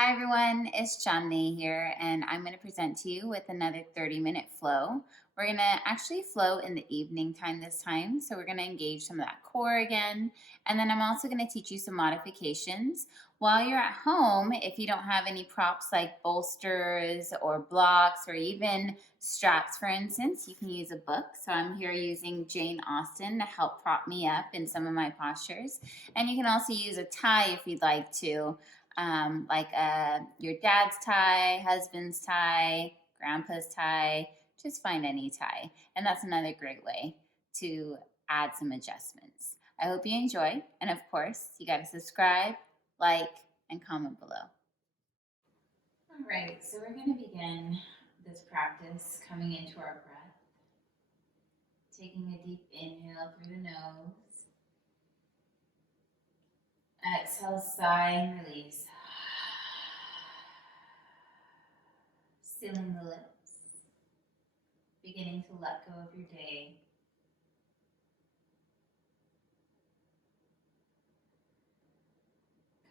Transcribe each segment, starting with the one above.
Hi everyone, it's Chandni here, and I'm going to present to you with another 30-minute flow. We're going to actually flow in the evening time this time, so we're going to engage some of that core again, and then I'm also going to teach you some modifications. While you're at home, if you don't have any props like bolsters or blocks or even straps, for instance, you can use a book. So I'm here using Jane Austen to help prop me up in some of my postures, and you can also use a tie if you'd like to your dad's tie, husband's tie, grandpa's tie. Just find any tie. And that's another great way to add some adjustments. I hope you enjoy. And of course, you got to subscribe, like, and comment below. All right, so we're going to begin this practice coming into our breath. Taking a deep inhale through the nose. Exhale, sigh and release. Sealing the lips, beginning to let go of your day.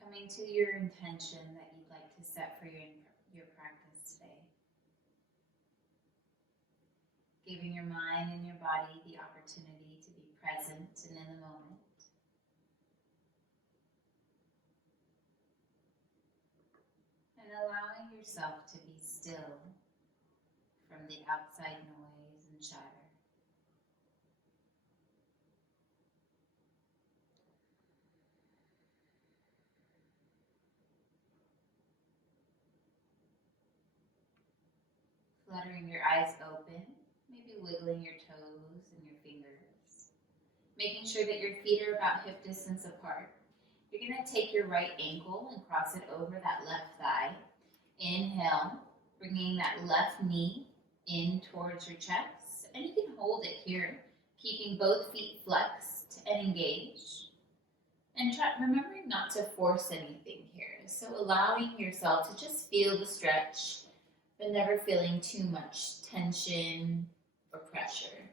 Coming to your intention that you'd like to set for your practice today. Giving your mind and your body the opportunity to be present and in the moment. And allowing yourself to be still from the outside noise and chatter. Fluttering your eyes open, maybe wiggling your toes and your fingers. Making sure that your feet are about hip distance apart. You're going to take your right ankle and cross it over that left thigh. Inhale, bringing that left knee in towards your chest. And you can hold it here, keeping both feet flexed and engaged. And remembering not to force anything here. So allowing yourself to just feel the stretch, but never feeling too much tension or pressure.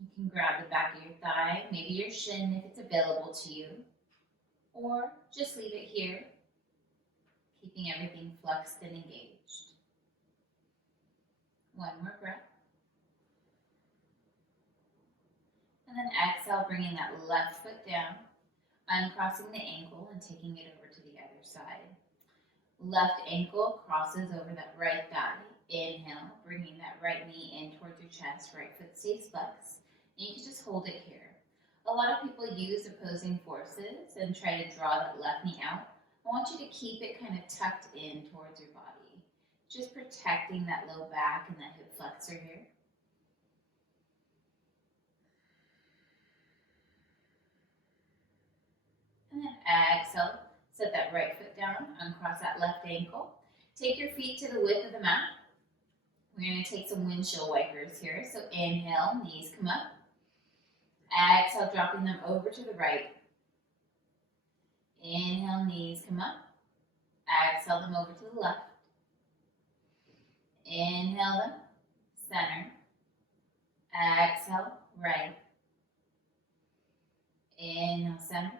You can grab the back of your thigh, maybe your shin if it's available to you, or just leave it here, keeping everything flexed and engaged. One more breath. And then exhale, bringing that left foot down, uncrossing the ankle and taking it over to the other side. Left ankle crosses over that right thigh. Inhale, bringing that right knee in towards your chest, right foot stays flexed. And you can just hold it here. A lot of people use opposing forces and try to draw that left knee out. I want you to keep it kind of tucked in towards your body. Just protecting that low back and that hip flexor here. And then exhale, set that right foot down, uncross that left ankle. Take your feet to the width of the mat. We're going to take some windshield wipers here. So inhale, knees come up. Exhale, dropping them over to the right. Inhale, knees come up. Exhale them over to the left. Inhale them, center. Exhale, right. Inhale, center.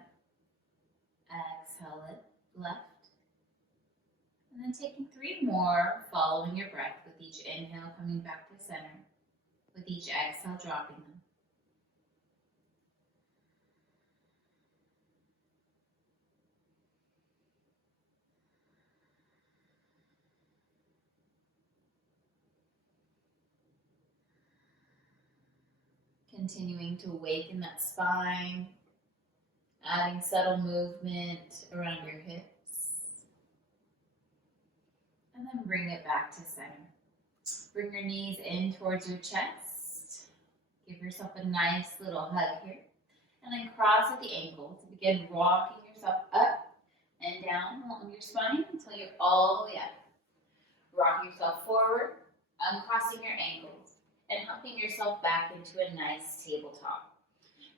Exhale it, left. And then taking 3 more, following your breath with each inhale coming back to center. With each exhale, dropping them. Continuing to awaken that spine, adding subtle movement around your hips. And then bring it back to center. Bring your knees in towards your chest. Give yourself a nice little hug here. And then cross at the ankles. Begin rocking yourself up and down along your spine until you're all the way up. Rock yourself forward, uncrossing your ankles, and helping yourself back into a nice tabletop.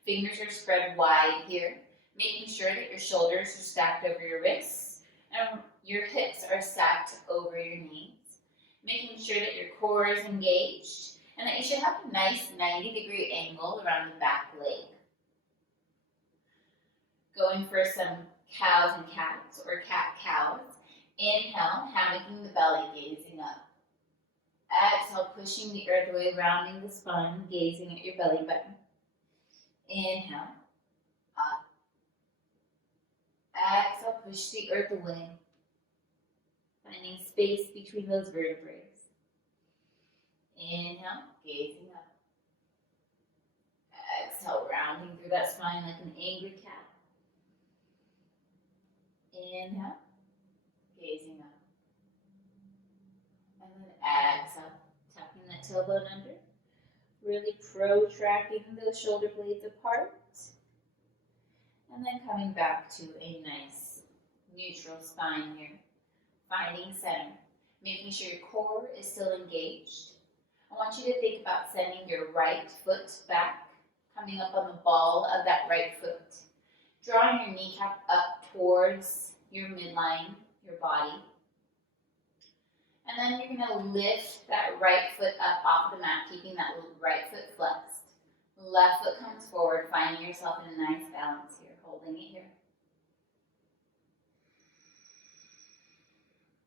Fingers are spread wide here, making sure that your shoulders are stacked over your wrists and your hips are stacked over your knees. Making sure that your core is engaged and that you should have a nice 90-degree angle around the back leg. Going for some cows and cats or cat-cow Inhale, hammocking the belly, gazing up. Exhale, pushing the earth away, rounding the spine, gazing at your belly button. Inhale, up. Exhale, push the earth away, finding space between those vertebrae. Inhale, gazing up. Exhale, rounding through that spine like an angry cat. Inhale, gazing up. And then exhale, tucking that tailbone under. Really protracting those shoulder blades apart. And then coming back to a nice neutral spine here. Finding center. Making sure your core is still engaged. I want you to think about sending your right foot back, coming up on the ball of that right foot. Drawing your kneecap up towards your midline, your body. And then you're going to lift that right foot up off the mat, keeping that right foot flexed. Left foot comes forward, finding yourself in a nice balance here, holding it here.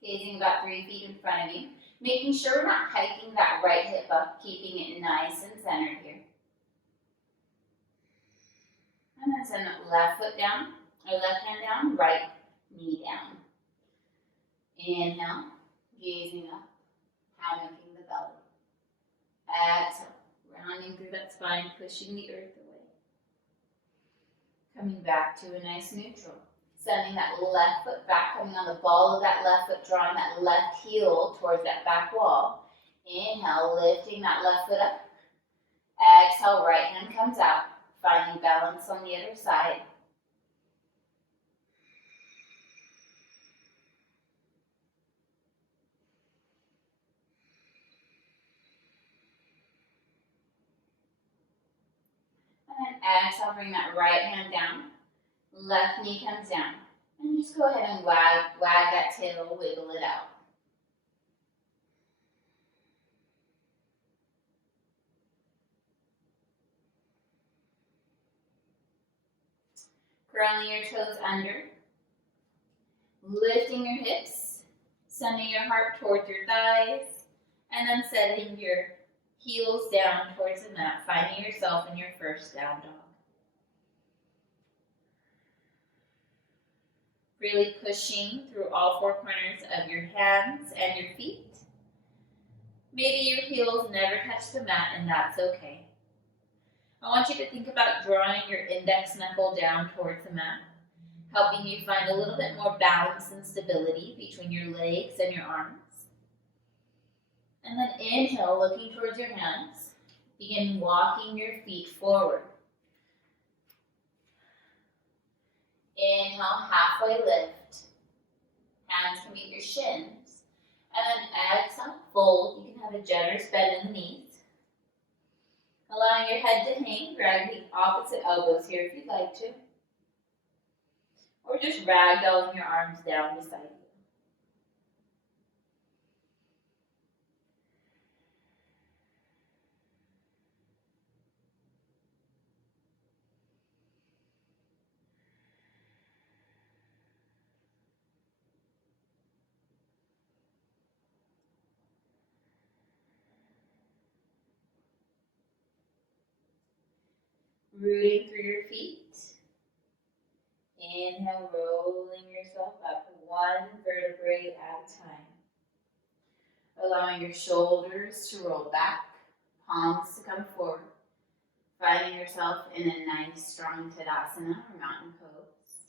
Gazing about 3 feet in front of you, making sure we're not hiking that right hip up, keeping it nice and centered here. And then send that left foot down, or left hand down, right knee down. Inhale, gazing up, hammocking the belly. Exhale, rounding through that spine, pushing the earth away. Coming back to a nice neutral. Sending that left foot back, coming on the ball of that left foot, drawing that left heel towards that back wall. Inhale, lifting that left foot up. Exhale, right hand comes out, finding balance on the other side. And then exhale, bring that right hand down. Left knee comes down. And just go ahead and wag that tail, wiggle it out. Curling your toes under. Lifting your hips. Sending your heart towards your thighs. And then setting your heels down towards the mat, finding yourself in your first down dog. Really pushing through all 4 corners of your hands and your feet. Maybe your heels never touch the mat, and that's okay. I want you to think about drawing your index knuckle down towards the mat, helping you find a little bit more balance and stability between your legs and your arms. And then inhale, looking towards your hands. Begin walking your feet forward. Inhale, halfway lift. Hands can meet your shins. And then exhale, fold. You can have a generous bend in the knees. Allowing your head to hang, drag the opposite elbows here if you'd like to. Or just ragdolling your arms down beside you. Rooting through your feet. Inhale, rolling yourself up 1 vertebrae at a time. Allowing your shoulders to roll back, palms to come forward. Finding yourself in a nice, strong Tadasana or mountain pose.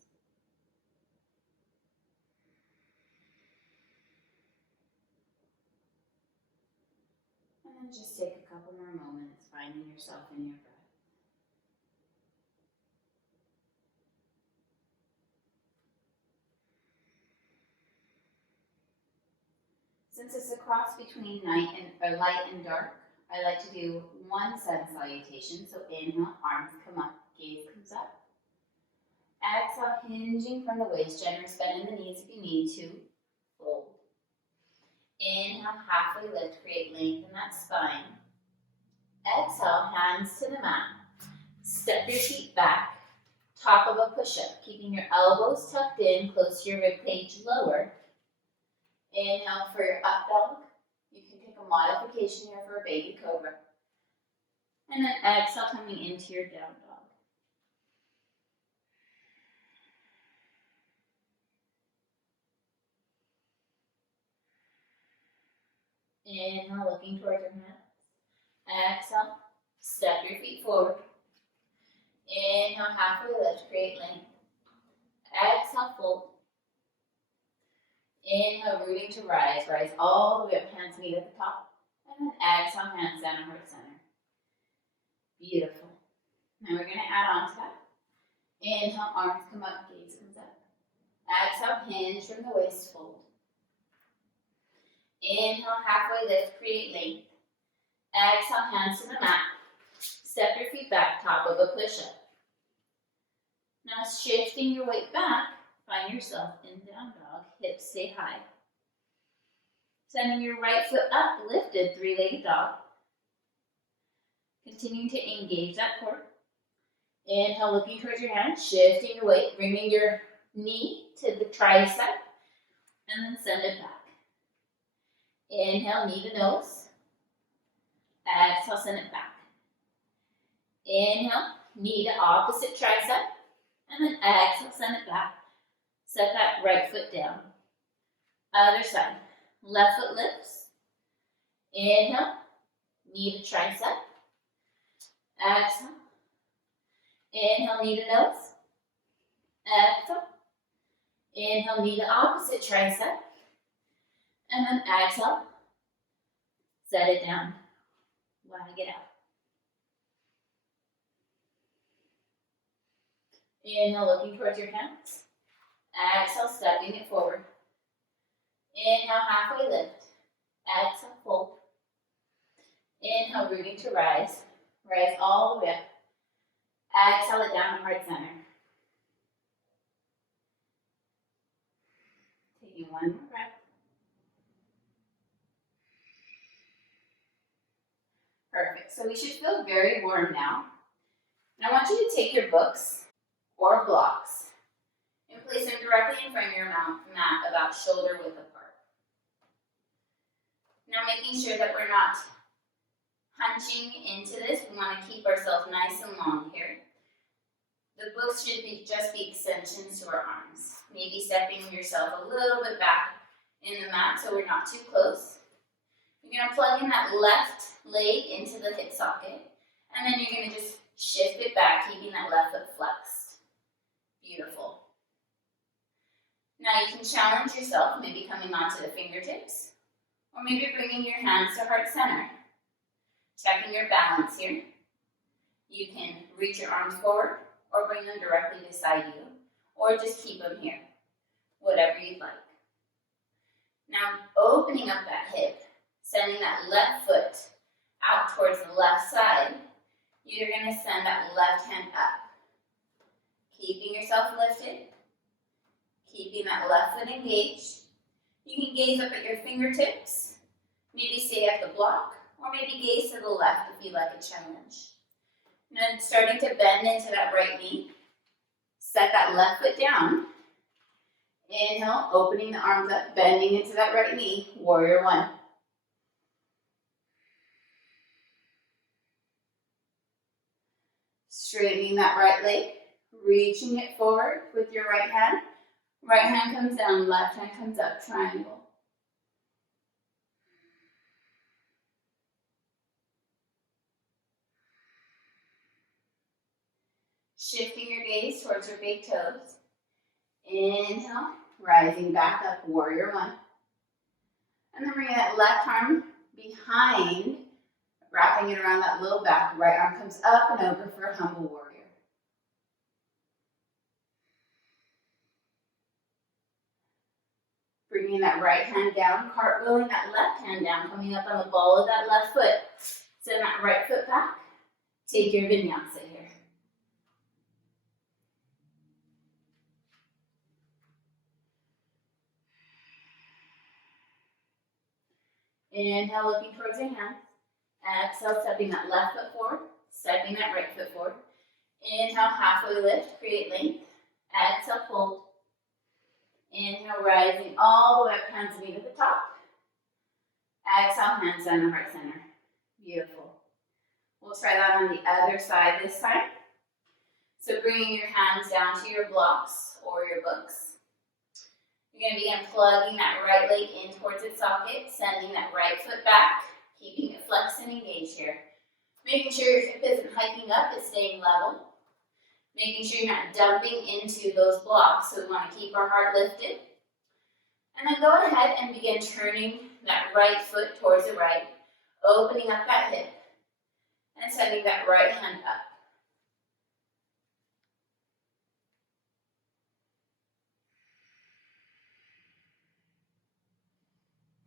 And then just take a couple more moments finding yourself in your breath. Since it's a cross between light and dark, I like to do 1 sun salutation. So inhale, arms come up, gaze comes up. Exhale, hinging from the waist, generous bend in the knees if you need to. Fold. Inhale, halfway lift, create length in that spine. Exhale, hands to the mat. Step your feet back, top of a push-up, keeping your elbows tucked in, close to your ribcage lower. Inhale for your up dog. You can pick a modification here for a baby cobra. And then exhale, coming into your down dog. Inhale, looking towards your hands. Exhale, step your feet forward. Inhale, halfway lift, create length. Exhale, fold. Inhale, rooting to rise. Rise all the way up, hands meet at the top. And then exhale, hands down, heart center. Beautiful. Now we're going to add on to that. Inhale, arms come up, gaze comes up. Exhale, hinge from the waist, fold. Inhale, halfway lift, create length. Exhale, hands to the mat. Step your feet back, top of a push-up. Now shifting your weight back, find yourself in down dog, hips stay high. Sending your right foot up, lifted, three-legged dog. Continuing to engage that core. Inhale, looking towards your hands, shifting your weight, bringing your knee to the tricep, and then send it back. Inhale, knee to nose. Exhale, send it back. Inhale, knee to opposite tricep, and then exhale, send it back. Set that right foot down. Other side. Left foot lifts. Inhale, knee to tricep. Exhale. Inhale, knee to nose. Exhale. Inhale, knee to opposite tricep. And then exhale. Set it down. Wag it out. Inhale, looking towards your hands. Exhale, stepping it forward. Inhale, halfway lift. Exhale, fold. Inhale, rooting to rise. Rise all the way up. Exhale it down to heart center. Taking one more breath. Perfect. So we should feel very warm now. And I want you to take your books or blocks and place them directly in front of your mat about shoulder width apart. Now making sure that we're not hunching into this, we want to keep ourselves nice and long here. The books should just be extensions to our arms. Maybe stepping yourself a little bit back in the mat so we're not too close. You're going to plug in that left leg into the hip socket, and then you're going to just shift it back, keeping that left foot flexed. Beautiful. Now you can challenge yourself, maybe coming onto the fingertips, or maybe bringing your hands to heart center. Checking your balance here. You can reach your arms forward, or bring them directly beside you, or just keep them here, whatever you'd like. Now opening up that hip, sending that left foot out towards the left side, you're going to send that left hand up. Keeping yourself lifted, keeping that left foot engaged. You can gaze up at your fingertips, maybe stay at the block, or maybe gaze to the left if you like a challenge. And then starting to bend into that right knee, set that left foot down. Inhale, opening the arms up, bending into that right knee, warrior one. Straightening that right leg, reaching it forward with your right hand. Right hand comes down, left hand comes up, triangle. Shifting your gaze towards your big toes. Inhale, rising back up, warrior one. And then bring that left arm behind, wrapping it around that low back. Right arm comes up and over for a humble warrior. Bringing that right hand down, cartwheeling that left hand down, coming up on the ball of that left foot. Send that right foot back. Take your vinyasa here. Inhale, looking towards your hands. Exhale, stepping that left foot forward, stepping that right foot forward. Inhale, halfway lift, create length. Exhale, fold. Inhale, rising all the way up, hands and feet at the top. Exhale, hands down to heart center. Beautiful. We'll try that on the other side this time. So bringing your hands down to your blocks or your books. You're going to begin plugging that right leg in towards its socket, sending that right foot back, keeping it flexed and engaged here. Making sure your hip isn't hiking up, it's staying level. Making sure you're not dumping into those blocks, so we want to keep our heart lifted. And then go ahead and begin turning that right foot towards the right, opening up that hip, and sending that right hand up.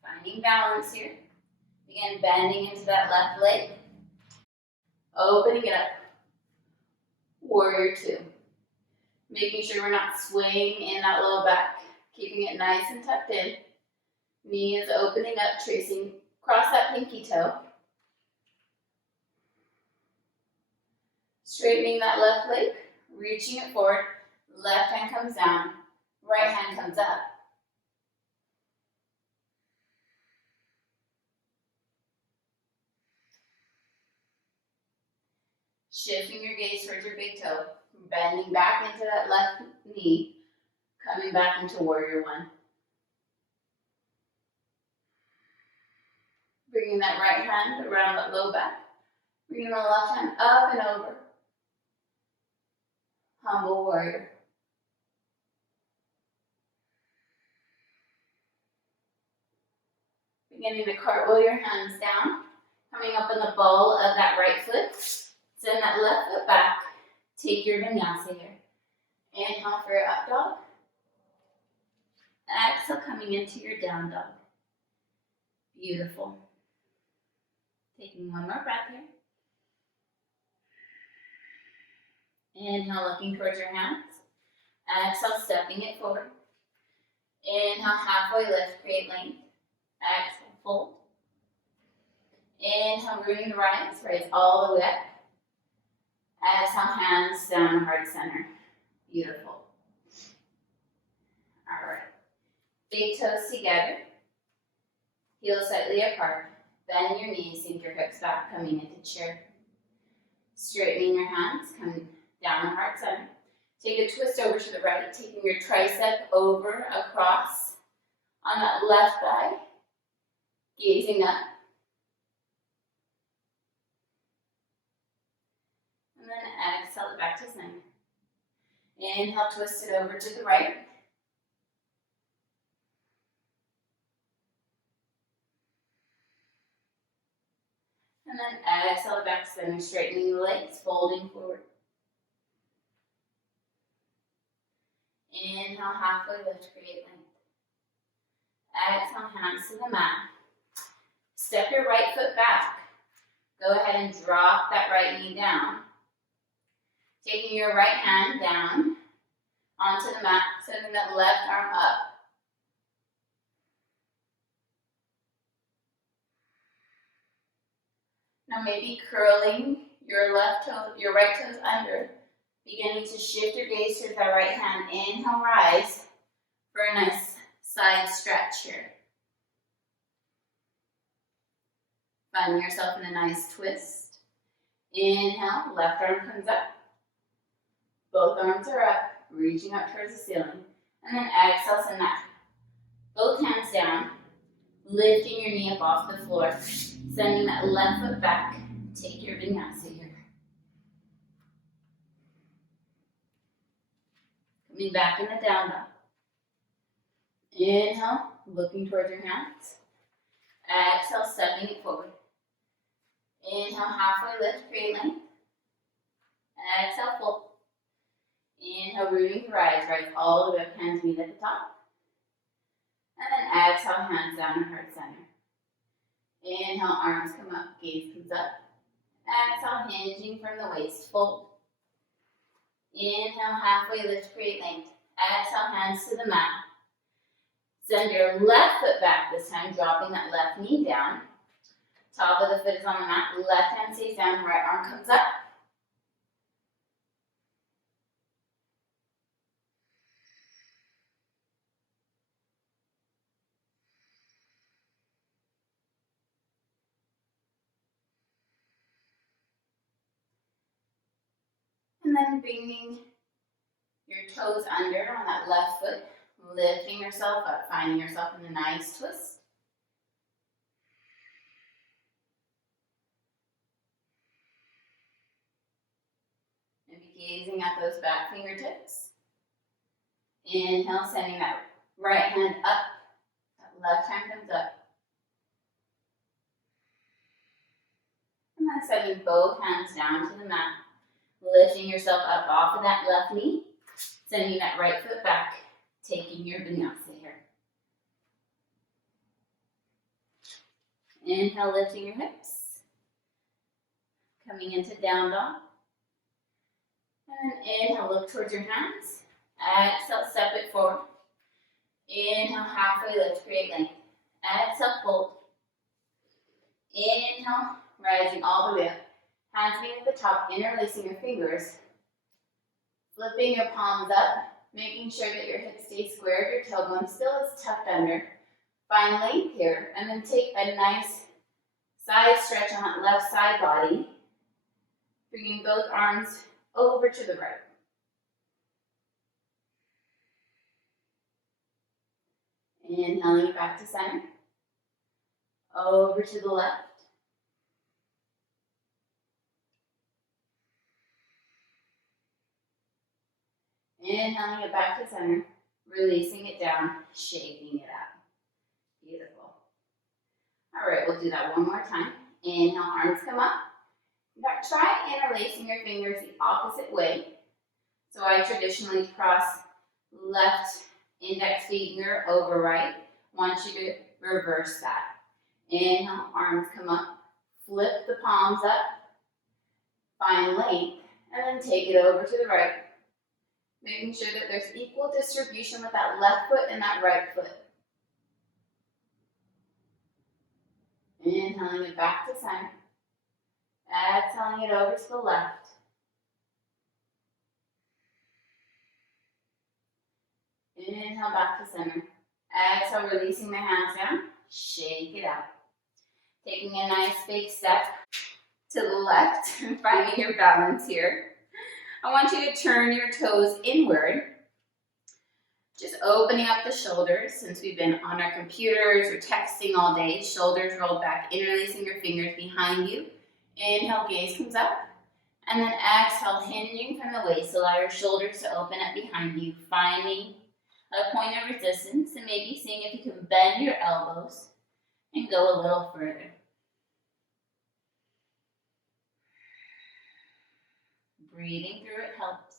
Finding balance here. Begin bending into that left leg. Opening it up. Warrior two. Making sure we're not swaying in that low back. Keeping it nice and tucked in. Knee is opening up, tracing across that pinky toe. Straightening that left leg, reaching it forward. Left hand comes down, right hand comes up. Shifting your gaze towards your big toe, bending back into that left knee, coming back into warrior one. Bringing that right hand around that low back, bringing the left hand up and over. Humble warrior. Beginning to cartwheel your hands down, coming up in the ball of that right foot. Send that left foot back. Take your vinyasa here. Inhale for your up dog. Exhale, coming into your down dog. Beautiful. Taking one more breath here. Inhale, looking towards your hands. Exhale, stepping it forward. Inhale, halfway lift, create length. Exhale, fold. Inhale, rooting to rise, rise all the way up. Exhale, hands down to heart center. Beautiful. All right. Big toes together. Heels slightly apart. Bend your knees, sink your hips back, coming into chair. Straightening your hands, coming down to heart center. Take a twist over to the right, taking your tricep over, across on that left thigh. Gazing up. And then exhale it back to center. Inhale, twist it over to the right. And then exhale it back to center, straightening the legs, folding forward. Inhale, halfway lift, create length. Exhale, hands to the mat. Step your right foot back. Go ahead and drop that right knee down. Taking your right hand down onto the mat, sending that left arm up. Now maybe curling your left toe, your right toes under, beginning to shift your gaze to that right hand. Inhale, rise for a nice side stretch here. Finding yourself in a nice twist. Inhale, left arm comes up. Both arms are up, reaching up towards the ceiling. And then exhale, send that both hands down, lifting your knee up off the floor, sending that left foot back. Take your vinyasa here. Coming back in the down dog. Inhale, looking towards your hands. Exhale, stepping it forward. Inhale, halfway lift, create length. Exhale, fold. Inhale, rooting to rise, rise all the way up, hands meet at the top. And then exhale, hands down to heart center. Inhale, arms come up, gaze comes up. Exhale, hinging from the waist, fold. Inhale, halfway lift, create length. Exhale, hands to the mat. Send your left foot back this time, dropping that left knee down. Top of the foot is on the mat, left hand stays down, right arm comes up. And then bringing your toes under on that left foot, lifting yourself up, finding yourself in a nice twist. And be gazing at those back fingertips. Inhale, sending that right hand up, that left hand comes up. And then sending both hands down to the mat, lifting yourself up off of that left knee, sending that right foot back, taking your vinyasa here. Inhale, lifting your hips, coming into down dog. And inhale, look towards your hands. Exhale, step it forward. Inhale, halfway lift, create length. Exhale, fold. Inhale, rising all the way up. Hands meet at the top, interlacing your fingers. Flipping your palms up, making sure that your hips stay squared, your tailbone still is tucked under. Find length here, and then take a nice side stretch on that left side body, bringing both arms over to the right. Inhaling back to center, over to the left. Inhaling it back to center, releasing it down, shaking it out. Beautiful. All right, we'll do that one more time. Inhale, arms come up. Now try interlacing your fingers the opposite way. So I traditionally cross left index finger over right. Want you to reverse that. Inhale, arms come up. Flip the palms up. Find length, and then take it over to the right. Making sure that there's equal distribution with that left foot and that right foot. Inhaling it back to center. Exhaling it over to the left. Inhale back to center. Exhale, releasing the hands down. Shake it out. Taking a nice big step to the left, finding your balance here. I want you to turn your toes inward. Just opening up the shoulders since we've been on our computers or texting all day. Shoulders rolled back, interlacing your fingers behind you. Inhale, gaze comes up. And then exhale, hinging from the waist. Allow your shoulders to open up behind you, finding a point of resistance and maybe seeing if you can bend your elbows and go a little further. Breathing through it helps.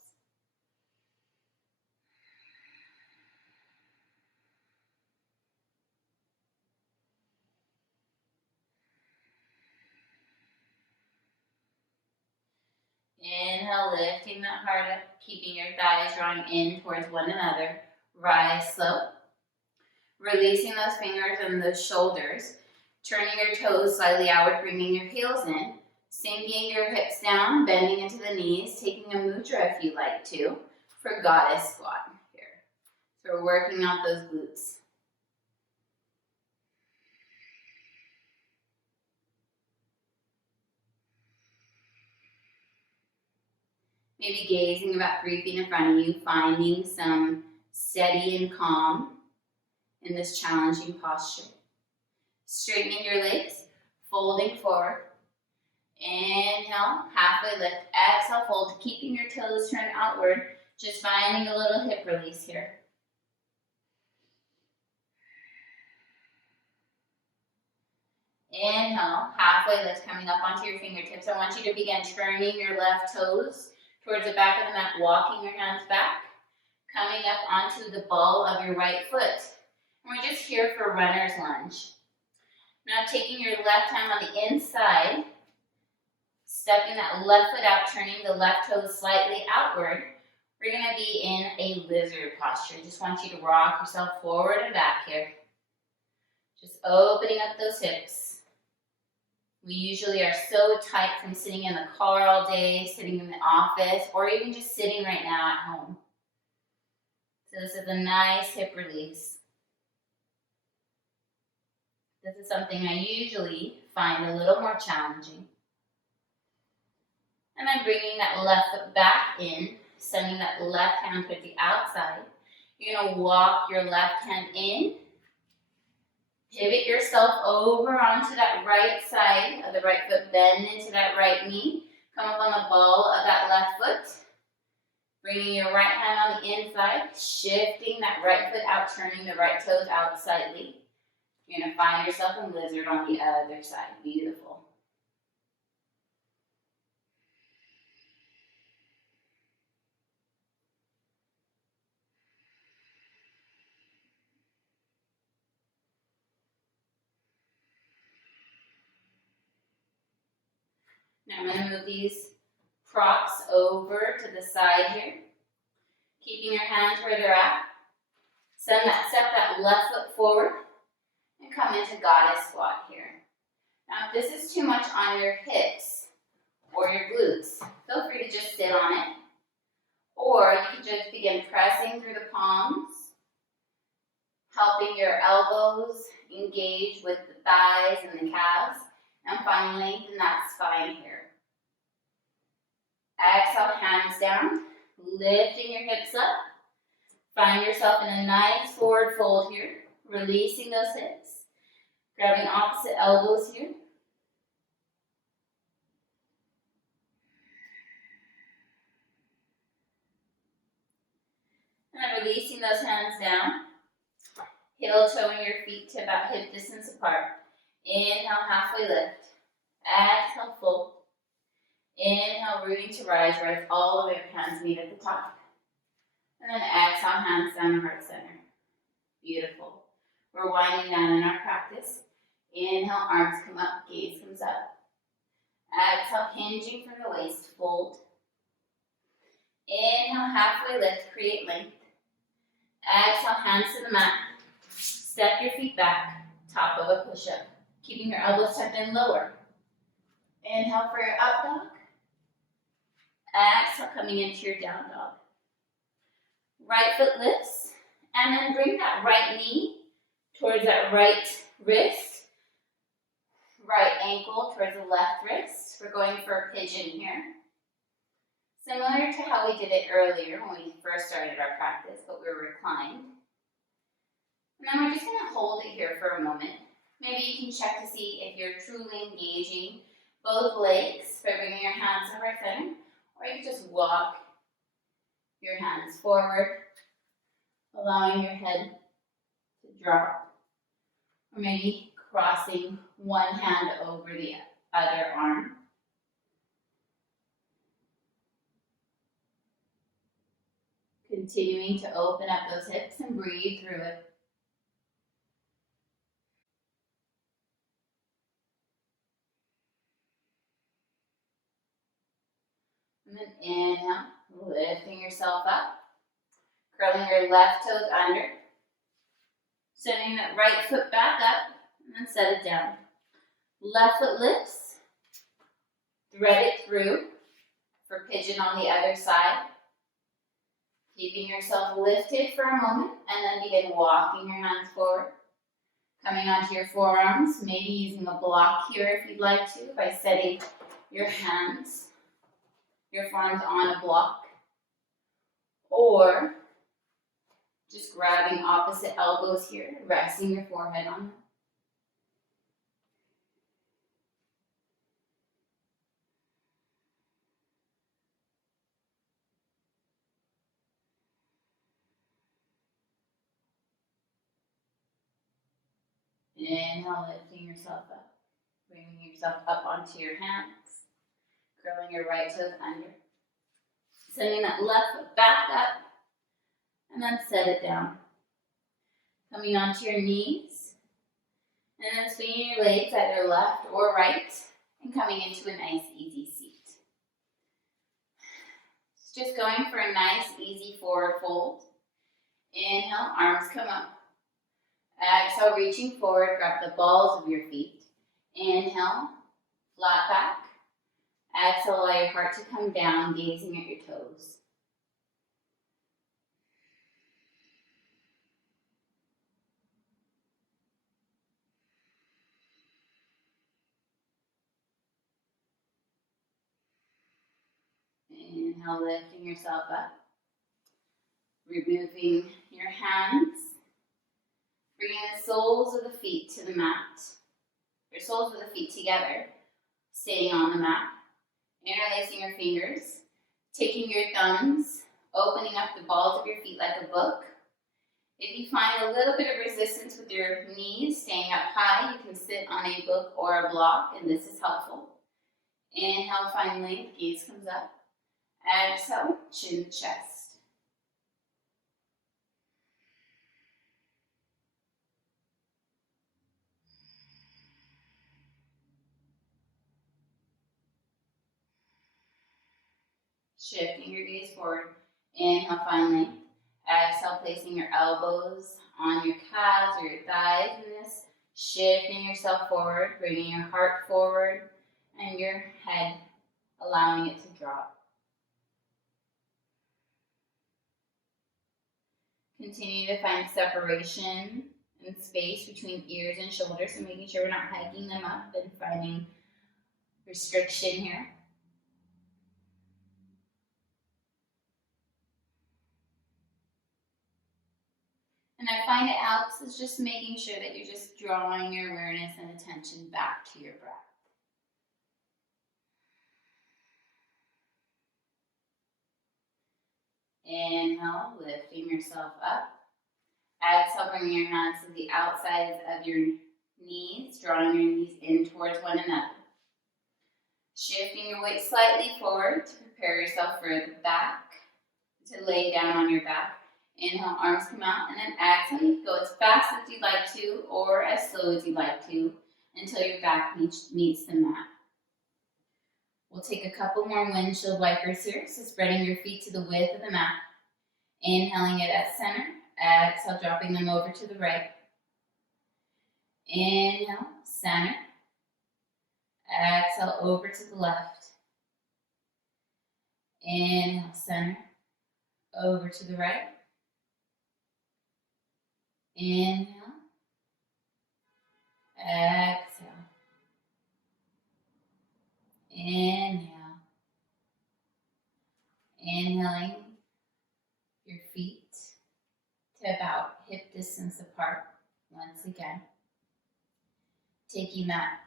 Inhale, lifting that heart up, keeping your thighs drawing in towards one another. Rise slow. Releasing those fingers and those shoulders. Turning your toes slightly outward, bringing your heels in. Sinking your hips down, bending into the knees. Taking a mudra if you like to for goddess squat here. So we're working out those glutes. Maybe gazing about 3 feet in front of you, finding some steady and calm in this challenging posture. Straightening your legs, folding forward. Inhale, halfway lift. Exhale, fold, keeping your toes turned outward. Just finding a little hip release here. Inhale, halfway lift, coming up onto your fingertips. I want you to begin turning your left toes towards the back of the mat, walking your hands back, coming up onto the ball of your right foot. And we're just here for runner's lunge. Now taking your left hand on the inside, stepping that left foot out, turning the left toes slightly outward, we're going to be in a lizard posture. Just want you to rock yourself forward and back here. Just opening up those hips. We usually are so tight from sitting in the car all day, sitting in the office, or even just sitting right now at home. So this is a nice hip release. This is something I usually find a little more challenging. And then bringing that left foot back in, sending that left hand towards the outside. You're going to walk your left hand in, pivot yourself over onto that right side of the right foot, bend into that right knee, come up on the ball of that left foot, bringing your right hand on the inside, shifting that right foot out, turning the right toes out slightly. You're going to find yourself in lizard on the other side. Beautiful. Now I'm going to move these props over to the side here, keeping your hands where they're at. Step that left foot forward and come into goddess squat here. Now if this is too much on your hips or your glutes, feel free to just sit on it. Or you can just begin pressing through the palms, helping your elbows engage with the thighs and the calves, and find length in that spine here. Exhale, hands down, lifting your hips up. Find yourself in a nice forward fold here, releasing those hips, grabbing opposite elbows here. And then releasing those hands down, heel toeing your feet to about hip distance apart. Inhale, halfway lift. Exhale, fold. Inhale, rooting to rise, rise all the way up, hands meet at the top. And then exhale, hands down to heart center. Beautiful. We're winding down in our practice. Inhale, arms come up, gaze comes up. Exhale, hinging from the waist, fold. Inhale, halfway lift, create length. Exhale, hands to the mat. Step your feet back, top of a push-up. Keeping your elbows tucked in lower. Inhale for your up dog. Exhale, coming into your down dog. Right foot lifts, and then bring that right knee towards that right wrist. Right ankle towards the left wrist. We're going for a pigeon here. Similar to how we did it earlier when we first started our practice, but we were reclined. And then we're just going to hold it here for a moment. Maybe you can check to see if you're truly engaging both legs by bringing your hands to heart center, or you can just walk your hands forward, allowing your head to drop, or maybe crossing one hand over the other arm. Continuing to open up those hips and breathe through it. And then inhale, lifting yourself up, curling your left toes under, sending that right foot back up, and then set it down. Left foot lifts, thread it through for pigeon on the other side. Keeping yourself lifted for a moment, and then begin walking your hands forward. Coming onto your forearms, maybe using a block here if you'd like to, by setting your hands, your forearms on a block. Or just grabbing opposite elbows here, resting your forehead on them. Inhale, lifting yourself up. Bringing yourself up onto your hands. Curling your right toes under. Sending that left foot back up. And then set it down. Coming onto your knees. And then swinging your legs either left or right. And coming into a nice, easy seat. Just going for a nice, easy forward fold. Inhale, arms come up. Exhale, reaching forward, grab the balls of your feet. Inhale, flat back. Exhale, allow your heart to come down, gazing at your toes. Inhale, lifting yourself up. Removing your hands. Bringing the soles of the feet to the mat. Your soles of the feet together. Staying on the mat. Interlacing your fingers. Taking your thumbs. Opening up the balls of your feet like a book. If you find a little bit of resistance with your knees staying up high, you can sit on a book or a block, and this is helpful. Inhale, finally, gaze comes up. Exhale, chin to chest. Shifting your gaze forward. Inhale, finally. Exhale, placing your elbows on your calves or your thighs in this. Shifting yourself forward, bringing your heart forward, and your head, allowing it to drop. Continue to find separation and space between ears and shoulders, so making sure we're not hiking them up and finding restriction here. And I find it helps is just making sure that you're just drawing your awareness and attention back to your breath. Inhale, lifting yourself up. Exhale, bringing your hands to the outsides of your knees, drawing your knees in towards one another. Shifting your weight slightly forward to prepare yourself for the back, to lay down on your back. Inhale, arms come out, and then exhale, you can go as fast as you'd like to or as slow as you'd like to until your back meets the mat. We'll take a couple more windshield wipers here, so spreading your feet to the width of the mat. Inhaling it at center, exhale, dropping them over to the right. Inhale, center. Exhale, over to the left. Inhale, center. Over to the right. Inhale. Exhale. Inhale. Inhaling your feet to about hip distance apart once again. Taking that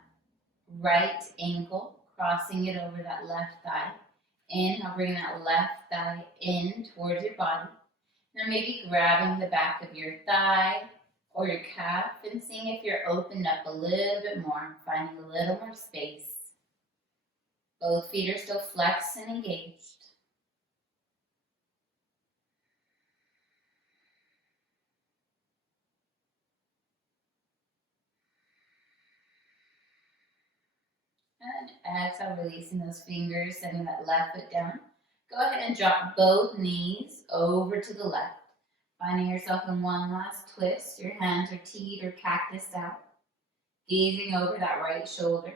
right ankle, crossing it over that left thigh. Inhale, bring that left thigh in towards your body. Now maybe grabbing the back of your thigh or your calf and seeing if you're opened up a little bit more, finding a little more space. Both feet are still flexed and engaged. And exhale, releasing those fingers, setting that left foot down. Go ahead and drop both knees over to the left. Finding yourself in one last twist. Your hands are teed or cactused out. Gazing over that right shoulder.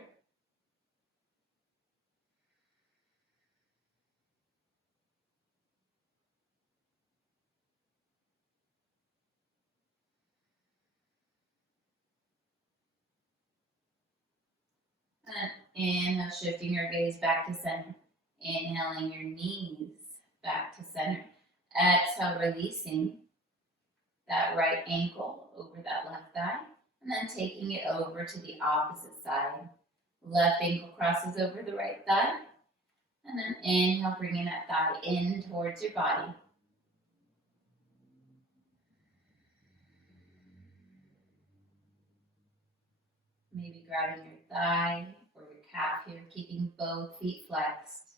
And inhale, shifting your gaze back to center. Inhaling your knees back to center. Exhale, releasing that right ankle over that left thigh. And then taking it over to the opposite side. Left ankle crosses over the right thigh. And then inhale, bringing that thigh in towards your body. Maybe grabbing your thigh or your calf here, keeping both feet flexed.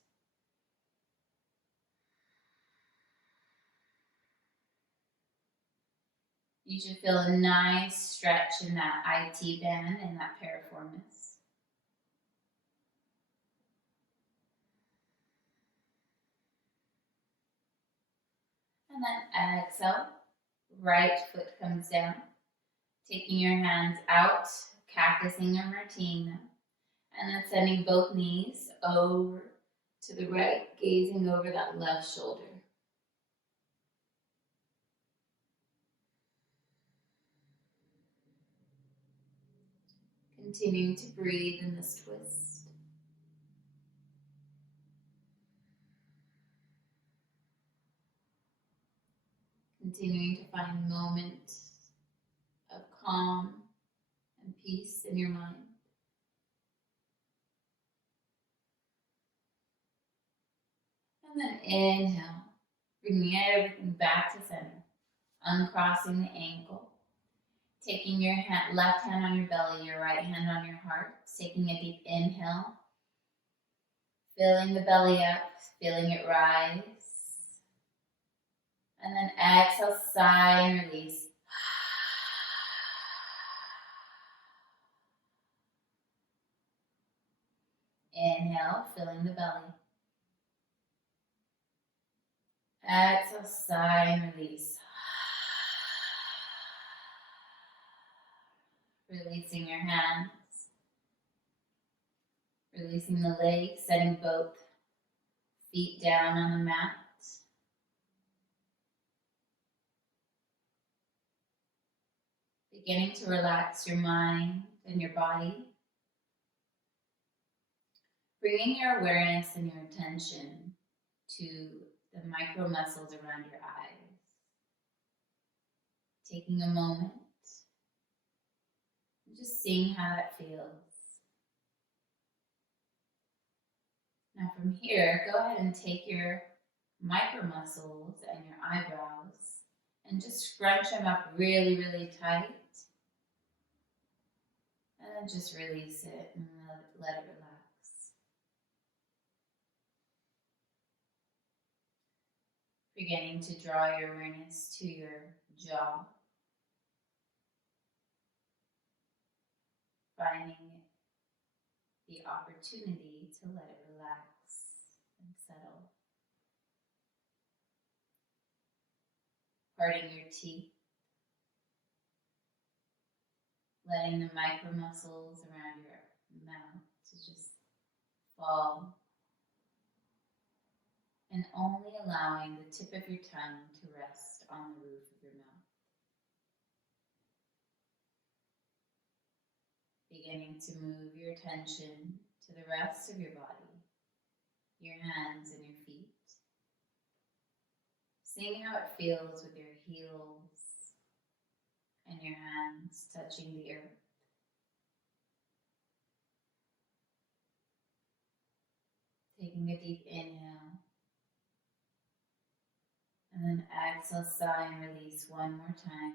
You should feel a nice stretch in that IT band and that piriformis. And then exhale, right foot comes down. Taking your hands out, cactusing and rotating them. And then sending both knees over to the right, gazing over that left shoulder. Continuing to breathe in this twist. Continuing to find a moment of calm and peace in your mind. And then inhale, bringing everything back to center, uncrossing the ankle, taking your left hand on your belly, your right hand on your heart, taking a deep inhale, filling the belly up, feeling it rise. And then exhale, sigh and release. Inhale, filling the belly. Exhale, sigh and release. Releasing your hands. Releasing the legs, setting both feet down on the mat. Beginning to relax your mind and your body. Bringing your awareness and your attention to the micro muscles around your eyes. Taking a moment and just seeing how that feels. Now from here, go ahead and take your micro muscles and your eyebrows and just scrunch them up really, really tight. And then just release it and let it relax. Beginning to draw your awareness to your jaw. Finding the opportunity to let it relax and settle. Parting your teeth. Letting the micro muscles around your mouth to just fall. And only allowing the tip of your tongue to rest on the roof of your mouth. Beginning to move your attention to the rest of your body, your hands and your feet. Seeing how it feels with your heels and your hands touching the earth. Taking a deep inhale. And then exhale, sigh and release one more time.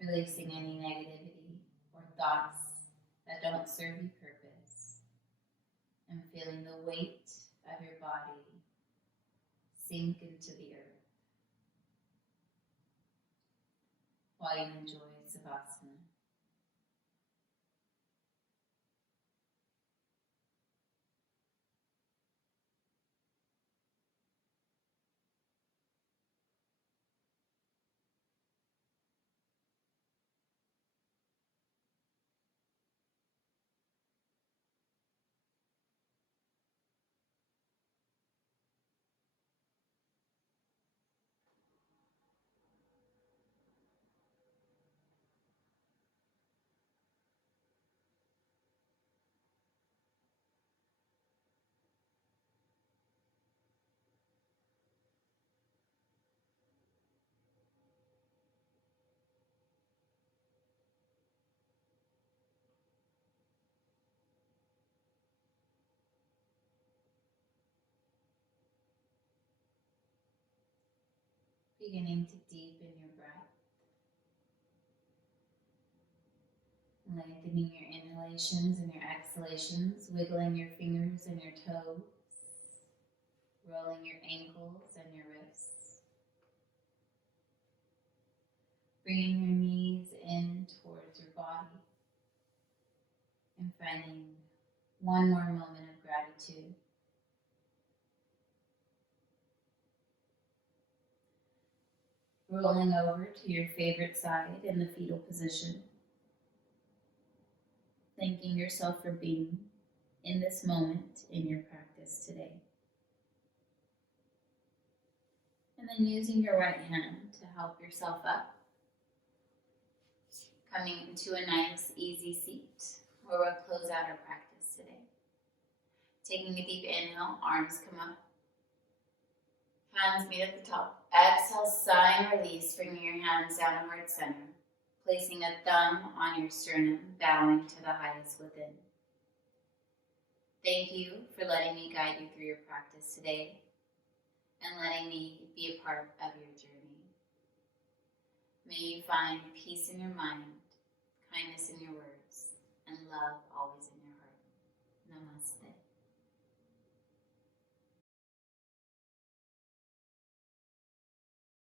Releasing any negativity or thoughts that don't serve you purpose. And feeling the weight of your body sink into the earth while you enjoy Savasana. Beginning to deepen your breath. Lengthening your inhalations and your exhalations, wiggling your fingers and your toes, rolling your ankles and your wrists. Bringing your knees in towards your body and finding one more moment of gratitude. Rolling over to your favorite side in the fetal position. Thanking yourself for being in this moment in your practice today. And then using your right hand to help yourself up. Coming into a nice, easy seat where we'll close out our practice today. Taking a deep inhale, arms come up, hands meet at the top. Exhale, sigh and release, bringing your hands down to heart center. Placing a thumb on your sternum, bowing to the highest within. Thank you for letting me guide you through your practice today and letting me be a part of your journey. May you find peace in your mind, kindness in your words, and love always in your heart. Namaste.